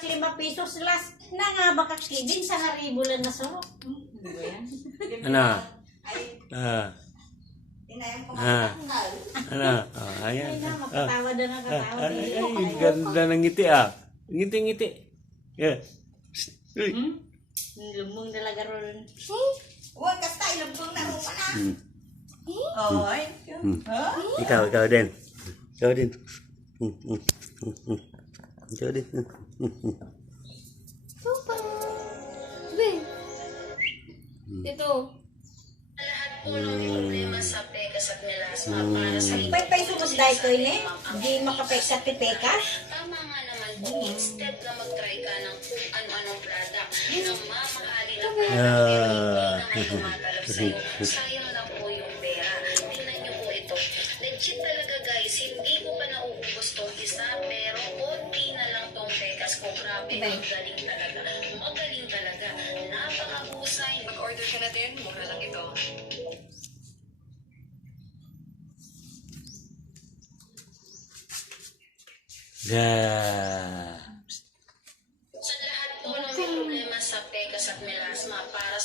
kak 5 pesos last na nga baka kidin sa haribulan na surok. Ano? Ay, tinayang ko Ah. matanggal. Ano? Oh, ayan. Ay na, makatawa na nakatawa. Ay, ganda ng ngiti ah. Ngiti-ngiti. Yeah. Uy. Lumong talaga ron. Huwag kasta, ilubong na rupa na. Ay. Ikaw din. Ikaw din. Ikaw din. Dito. Lahat po ng problema sa pekas at melasma para sa Pay sumus dahil ko ini. Di makapeksa ti pekas. tama nga naman po, instead na mag-try ka ng kung ano-anong product na mamahalin na product pero hindi naman tumatalab sa'yo, sayang lang po yung pera. Tingnan niyo po ito. Legit talaga guys, hindi ko pa nauubos tong isa pero konti na lang tong pekas ko. Grabe, magaling talaga. Magaling talaga. Napakahusay. Mag-order ka na din. Mura lang ito. Yeah.